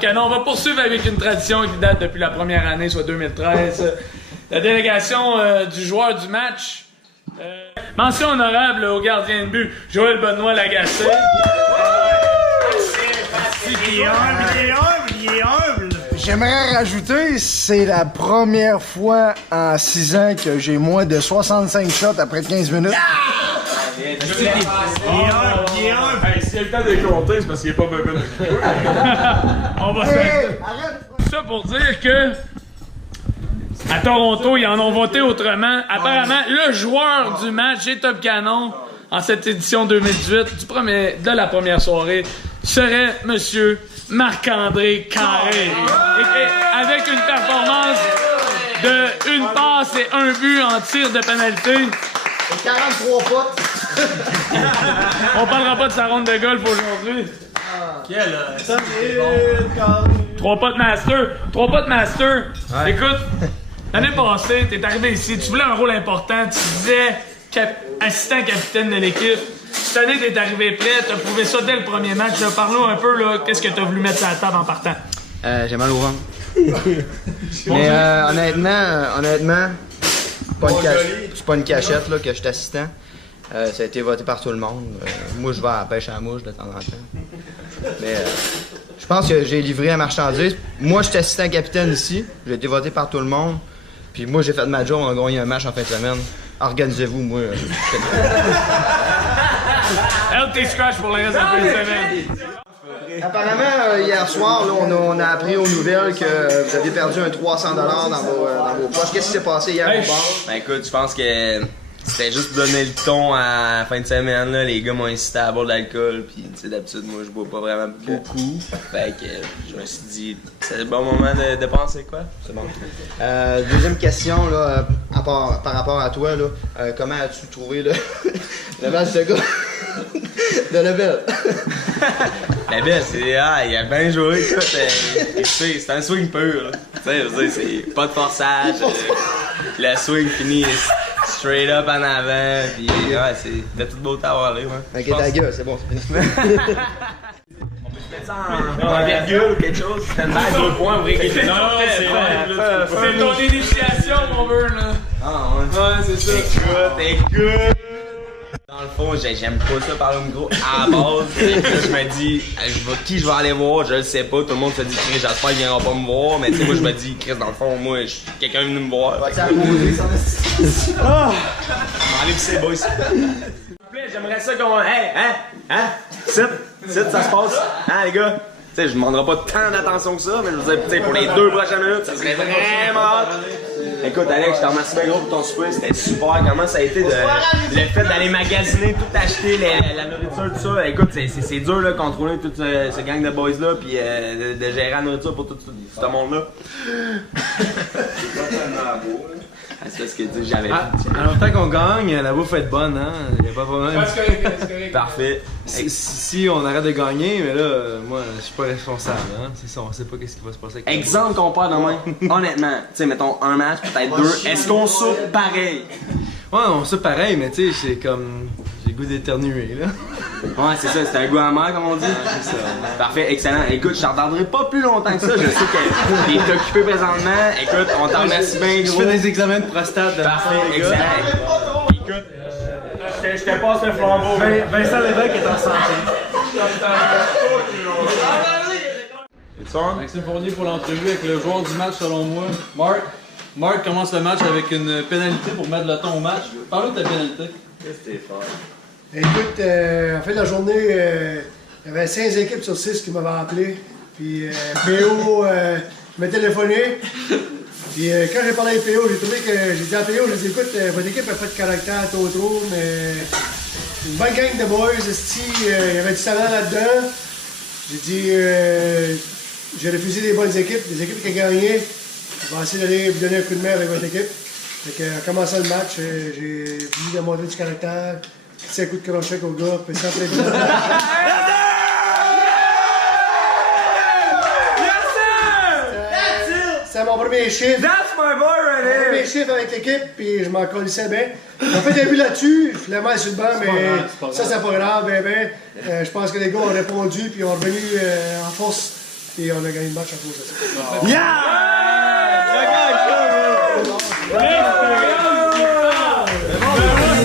Top Canon. On va poursuivre avec une tradition qui date depuis la première année, soit 2013. La délégation du joueur du match. Mention honorable au gardien de but, Joël Benoît Lagacé. Il est humble. J'aimerais rajouter, c'est la première fois en 6 ans que j'ai moins de 65 shots après 15 minutes. Il est humble. Hey, s'il y a le temps de compter, c'est parce qu'il est pas bébé. On va faire ça pour dire que à Toronto, ils en ont voté autrement. Apparemment, le joueur du match et Top Canon en cette édition 2018 de la première soirée serait Monsieur Marc-André Carré. Avec une performance de 1 passe et 1 but en tir de pénalité. 43 potes. On parlera pas de sa ronde de golf aujourd'hui. Quel 3 potes master. 3 potes master. Ouais. Écoute, l'année passée, t'es arrivé ici, tu voulais un rôle important, tu disais assistant capitaine de l'équipe. Cette année, t'es arrivé prêt, t'as prouvé ça dès le premier match. Parle-nous un peu, là, qu'est-ce que t'as voulu mettre sur la table en partant? J'ai mal au ventre. Mais honnêtement, c'est pas une cachette là, que je suis assistant. Ça a été voté par tout le monde. Moi, je vais à la pêche à la mouche de temps en temps. Mais je pense que j'ai livré la marchandise. Moi, je suis assistant capitaine ici. J'ai été voté par tout le monde. Puis moi, j'ai fait ma job. On a gagné un match en fin de semaine. Organisez-vous, moi. LT Scratch pour le reste de la fin de semaine. Apparemment, hier soir, là, on a appris aux nouvelles que vous aviez perdu un 300$ dans vos poches. Qu'est-ce qui s'est passé hier au bar? Ben écoute, je pense que c'était juste pour donner le ton à la fin de semaine. Là. Les gars m'ont incité à boire de l'alcool. Puis d'habitude, moi, je bois pas vraiment beaucoup. Fait que je me suis dit, c'est le bon moment de penser quoi. C'est bon. Deuxième question, là, par rapport à toi, là, comment as-tu trouvé le match de gars de Lebel? Lebel, il a bien joué, écoute. C'est un swing pur. Tu sais, je veux dire, c'est pas de forçage. Le swing finit straight up en avant. Puis ouais, c'était toute beauté à voir là. Ouais. Ok, ta gueule, c'est bon, c'est fini. En virgule ou quelque chose. C'est une balle 2 points, vous Non, c'est ton initiation, mon burn, là. Ah ouais. Ouais, c'est ça. Écoute. Dans le fond, j'aime pas ça parler au micro à la base. Je me dis, qui je vais aller voir, je le sais pas. Tout le monde se dit, Chris, j'espère qu'il viendra pas me voir. Mais tu sais, moi, je me dis, Chris, dans le fond, moi, quelqu'un est venu me voir. M'enlève ces boys. S'il vous plaît, j'aimerais ça qu'on. Hey, Sit, ça se passe. Hein, les gars? Tu sais, je demanderai pas tant d'attention que ça, mais je veux dire, pour les 2 prochaines minutes, ça serait vraiment hâte. Écoute, Alex, je te remercie bien gros pour ton souper, c'était super. Comment ça a été le fait d'aller magasiner, tout acheter, la nourriture, tout ça? Écoute, c'est dur là, contrôler toute ce gang de boys-là, puis de gérer la nourriture pour tout ce monde-là. C'est ce que j'avais dit. Alors, tant qu'on gagne, la bouffe est bonne, hein? Y'a pas de problème. C'est correct. Parfait. Si on arrête de gagner, mais là, moi, je suis pas responsable, hein? C'est ça, on sait pas qu'est-ce qui va se passer avec Exemple qu'on perd demain. Honnêtement, tu sais, mettons un match, peut-être 2. Est-ce qu'on soupe pareil? Ouais, on sait pareil, mais tu sais, c'est comme. J'ai le goût d'éternuer, là. Ouais, c'est ça, c'est un goût amer, comme on dit. C'est ça. Parfait, excellent. Écoute, je t'entendrai pas plus longtemps que ça. Je sais que t'es occupé présentement. Écoute, on t'en remercie bien Je gros. fais des examens de prostate de Parfait, les gars. excellent. Écoute, je te passe le flambeau. Vincent Lévesque est en santé. Maxime Fournier pour l'entrevue avec le joueur du match selon moi. Marc commence le match avec une pénalité pour mettre le ton au match. Parle-nous de ta pénalité. Qu'est-ce que t'es fort? Écoute, en fin de la journée, il y avait 5 équipes sur 6 qui m'avaient appelé. Puis PO m'a téléphoné. Puis quand j'ai parlé avec PO, j'ai dit à PO, j'ai dit écoute, votre équipe n'a pas de caractère trop, mais une bonne gang de boys, il y avait du talent là-dedans. J'ai dit j'ai refusé des bonnes équipes, des équipes qui ont gagné. Je vais essayer d'aller vous donner un coup de main avec votre équipe. Fait que, en commençant le match, j'ai voulu démontrer du caractère, petit coup de crochet au gars, puis ça après C'est mon premier chiffre. That's my boy right here! Premier chiffre avec l'équipe, puis je m'en colissais bien. On fait un but là-dessus, je voulais mal sur le banc, mais ça, c'est pas grave, je pense que les gars ont répondu, puis ont revenu en force. et on a gagné le match à cause de ça.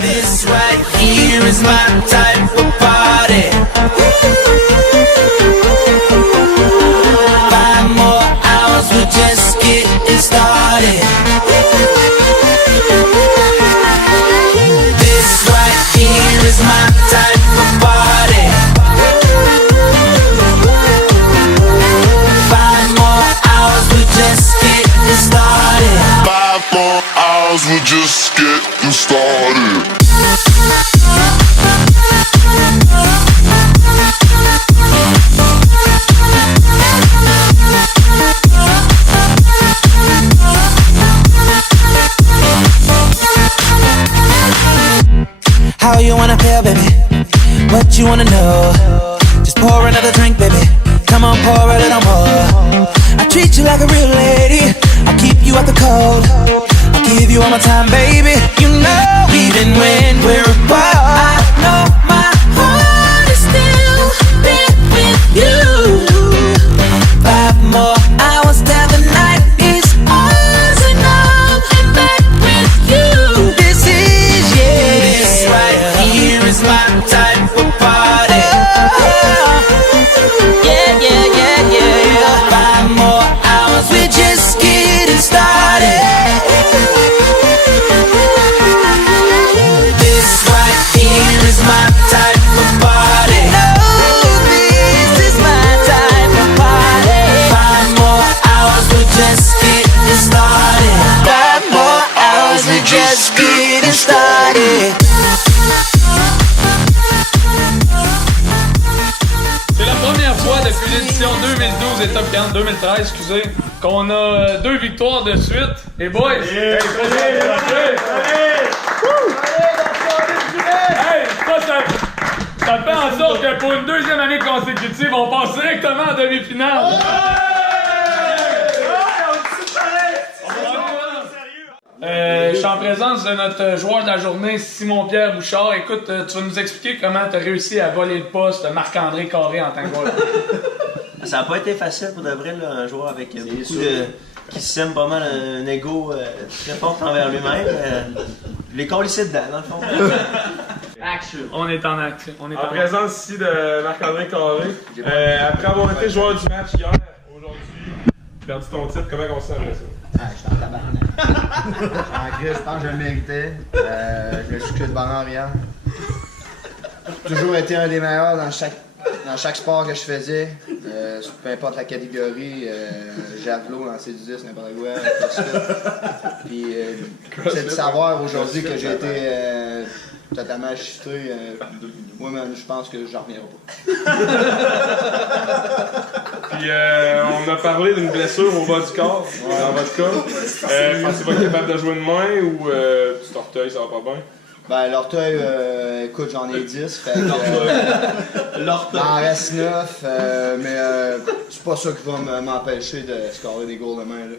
This right here is my type of party. 5 more hours, we're just getting started. This right here is my type of party. 5 more hours, we're just getting started. 5 more hours, we're just getting started. How you wanna feel, baby? What you wanna know? Just pour another drink, baby. Come on, pour a little more. I treat you like a real lady. I keep you out the cold. I give you all my time, baby. You know, even when we're apart, I know my heart is still there with you. 5 more hours till the night is ours, and I'll be back with you. This is, yeah, this right here is my type of party. Yeah, yeah, yeah, yeah. 5 more hours, we're just getting started. This right here is my type of party. No, this is my type of party. 5 more hours, we're just getting started. 5 more hours, we're just getting started. C'est la première fois depuis l'édition 2012 et Top 40 2013, excusez, qu'on a 2 victoires de suite. Et boys! Hey, ça fait en sorte que pour une 2e année consécutive, on passe directement en demi-finale. Je suis en présence de notre joueur de la journée, Simon-Pierre Bouchard. Écoute, tu vas nous expliquer comment tu as réussi à voler le poste de Marc-André Carré en tant que joueur. Ça n'a pas été facile pour de vrai, là, un joueur avec beaucoup de... qui sème pas mal un ego très fort envers lui-même. Je l'ai collissé dedans, dans le fond. Action. On est en action. On est En présence ici de Marc-André Carré. Après avoir été joueur du match hier, aujourd'hui, perdu ton titre, comment on se sent après ça? Ah, j'étais en tabarnak. En crise, je pense que je le méritais. Je me suis que de bonne arrière. J'ai toujours été un des meilleurs dans chaque sport que je faisais. Peu importe la catégorie, javelot, lancer du disque, n'importe quoi, crossfit. Puis c'est de savoir aujourd'hui que j'ai été totalement shifté. Moi, même, je pense que j'en reviendrai pas. Puis on a parlé d'une blessure au bas du corps, dans votre cas. Pensez-vous être capable de jouer une main ou petit orteil, ça va pas bien? Ben, l'orteil, écoute, j'en ai 10, fait que. L'orteil. Il en reste 9, mais c'est pas ça qui va m'empêcher de scorer des goals de main, là.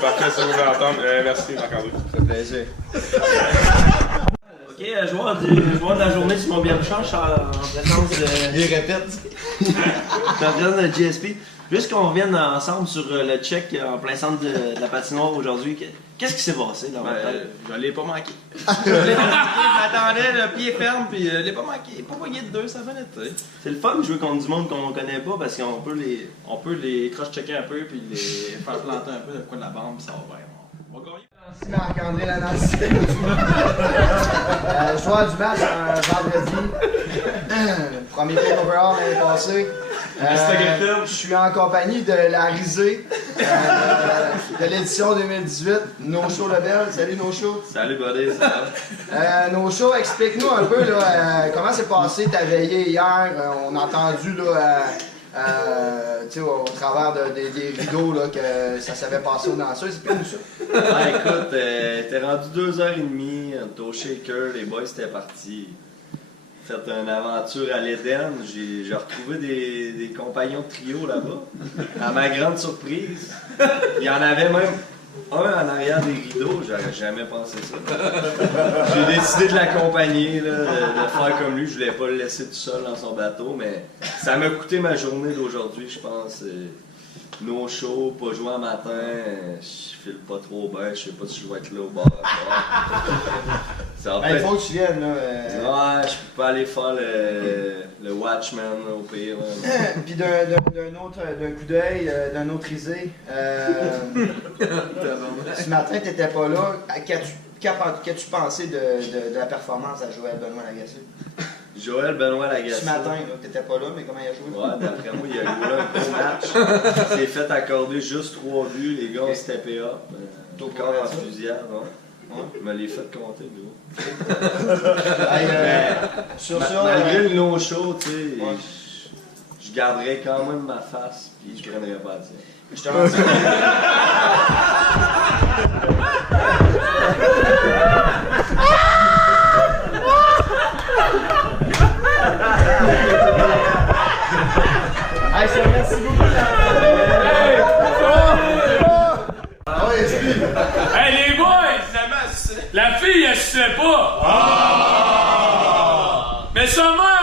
Parfait, ça vous voulez entendre. Merci, Marc-André. Ça fait plaisir. Ok, joueur de la journée, Simon Bouchard, je suis en présence de... Il répète. Je suis en présence de GSP. Juste qu'on revienne ensemble sur le check en plein centre de la patinoire aujourd'hui. Qu'est-ce qui s'est passé dans votre tête? Je l'ai pas manqué. Je m'attendais le pied ferme, puis je l'ai pas manqué. Pas pogné de 2, ça va être. C'est le fun de jouer contre du monde qu'on connaît pas parce qu'on peut les cross-checker un peu, puis les faire planter un peu le coin de la bande, puis ça va bien. On va gagner. Merci Marc-André Lanasse. Joueur du match vendredi. Premier game overall l'année passée. Je suis en compagnie de la risée de l'édition 2018, No Show Lebel. Salut No Show. Salut buddy, ça va? No Show, explique-nous un peu là, comment s'est passé ta veillée hier. On a entendu là, au travers des rideaux là, que ça s'avait passé aux danseuses. Explique-nous ça. Ouais, écoute, t'es rendu 2h30, on était au shaker, les boys étaient partis. Fait une aventure à l'Éden, j'ai retrouvé des compagnons de trio là-bas. À ma grande surprise, il y en avait même en arrière des rideaux, j'aurais jamais pensé ça. J'ai décidé de l'accompagner, là, de faire comme lui. Je voulais pas le laisser tout seul dans son bateau, mais ça m'a coûté ma journée d'aujourd'hui, je pense. No show, pas jouer un matin, je file pas trop bien, je sais pas si je vais être là au bar à soir. Il faut que tu viennes, là. Ouais, je peux pas aller faire le Watchman au pire. Puis d'un coup d'œil, d'un autre risé, ce matin t'étais pas là. Qu'as-tu pensé de la performance à Joël Benoît Lagacé? Joël Benoît Lagacé. Ce matin, t'étais pas là, mais comment il a joué? Ouais, d'après moi, il a joué un beau match. Il s'est fait accorder juste 3 buts, les gars ont steppé up. Tout corps en fusillade, ouais. Il me les fait compter, gros. Malgré le no-show, tu sais, je garderais quand même ma face, puis je prendrais pas à dire. Je te remercie. Merci beaucoup. Hey les boys! La fille, elle se sait pas! Mais sa mère!